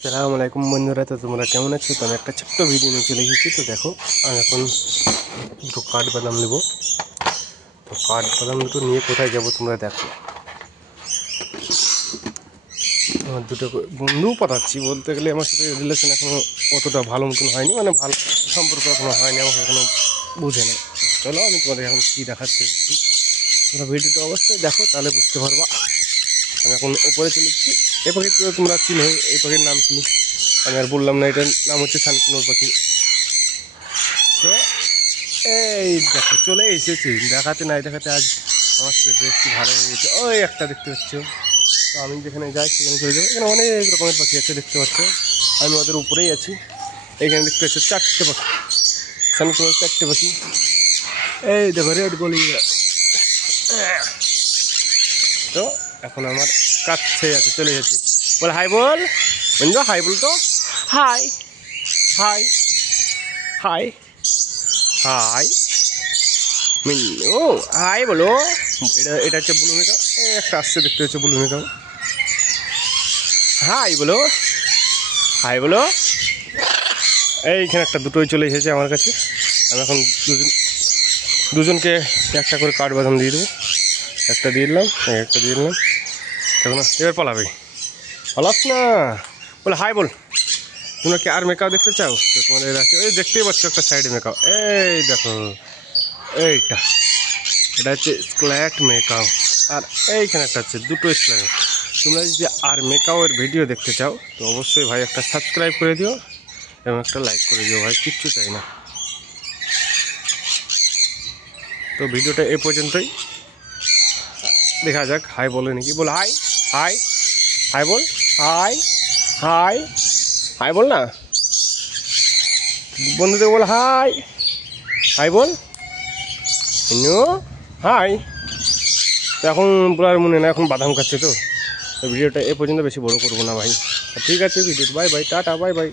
আসসালামু আলাইকুম বন্ধুরা, তো তোমরা কেমন আছো? তো আমি একটা ছোট্ট ভিডিও নিয়ে চলে এসেছি। তো দেখো, আমি এখন দুটো কাঠবাদাম নেবো। তো কাঠবাদাম দুটো নিয়ে কোথায় যাব তোমরা দেখো। আমার দুটো বন্ধু পাঠাচ্ছি, বলতে গেলে আমার সাথে রিলেশন এখনও অতটা ভালো মতন হয়নি, মানে ভালো সম্পর্ক এখনও হয়নি, আমাকে এখনও বুঝে না। চলো আমি তোমাদের এখন কী দেখাতে এসেছি, তোমরা ভিডিওটা অবশ্যই দেখো, তাহলে বুঝতে পারবা। আমি এখন ওপরে চলেছি। এই পাখি তো তোমরা চিনো, এই পাখির নাম কি আমি আর বললাম না, এটার নাম হচ্ছে সানকুনোর পাখি। তো এই দেখো চলে এসেছি, দেখাতে নাই দেখাতে আজ আমার সাথে বেশ ভালো হয়ে গেছে। ওই একটা দেখতে পাচ্ছ, তো আমি যেখানে যাই সেখানে চলে যাবো। এখানে অনেক রকমের পাখি আছে, দেখতে পাচ্ছ। আমি ওদের উপরেই আছি। এইখানে দেখতে পাচ্ছ চারটে পাখি, সানকুনোর চারটে পাখি। এই দেখো রেড গলি। তো এখন আমার কাছে আছে, চলে যাচ্ছি। বল হাই, বল বন্ধু, হাই বল তো। Hi hi hi hi Minnu, hi বলো। এটা হচ্ছে ব্লু মেকাও। একটা আসছে, দেখতে হচ্ছে ব্লু মেকাও। হাই বলো, হাই বলো। এইখানে একটা দুটোই চলে এসেছে আমার কাছে। আমি এখন দুজনকে একটা করে কাঠবাদাম দিয়ে দেবো। একটা দিয়ে দিলাম, একটা দিয়ে দিলাম। এখন এবার পালাবে, পালাস না। বলে হাই বল। তোমরা কি আর মেকাও দেখতে চাও? তো তোমাদের আছে, ওই দেখতেই পাচ্ছ একটা সাইডে মেকাও। এই দেখো এইটা, এটা হচ্ছে স্ক্ল্যাট মেকাও। আর এইখানে একটা হচ্ছে দুটো স্ক্ল্যাট। তোমরা যদি আর মেকাওয়ের ভিডিও দেখতে চাও তো অবশ্যই ভাই একটা সাবস্ক্রাইব করে দিও এবং একটা লাইক করে দিও ভাই, কিচ্ছু চাই না। তো ভিডিওটা এ পর্যন্তই, দেখা যাক। হাই বলে নাকি, বল হাই হাই হাই বল। হাই হাই হাই বল না বন্ধুদের, বল হাই হাই বল। ইনু হাই। তো এখন পুরার মনে না, এখন বাদাম খাচ্ছে। তো ভিডিওটা এ পর্যন্ত, বেশি বড় করবো না ভাই। ঠিক আছে, ভিডিওটা bye bye, tata, bye bye.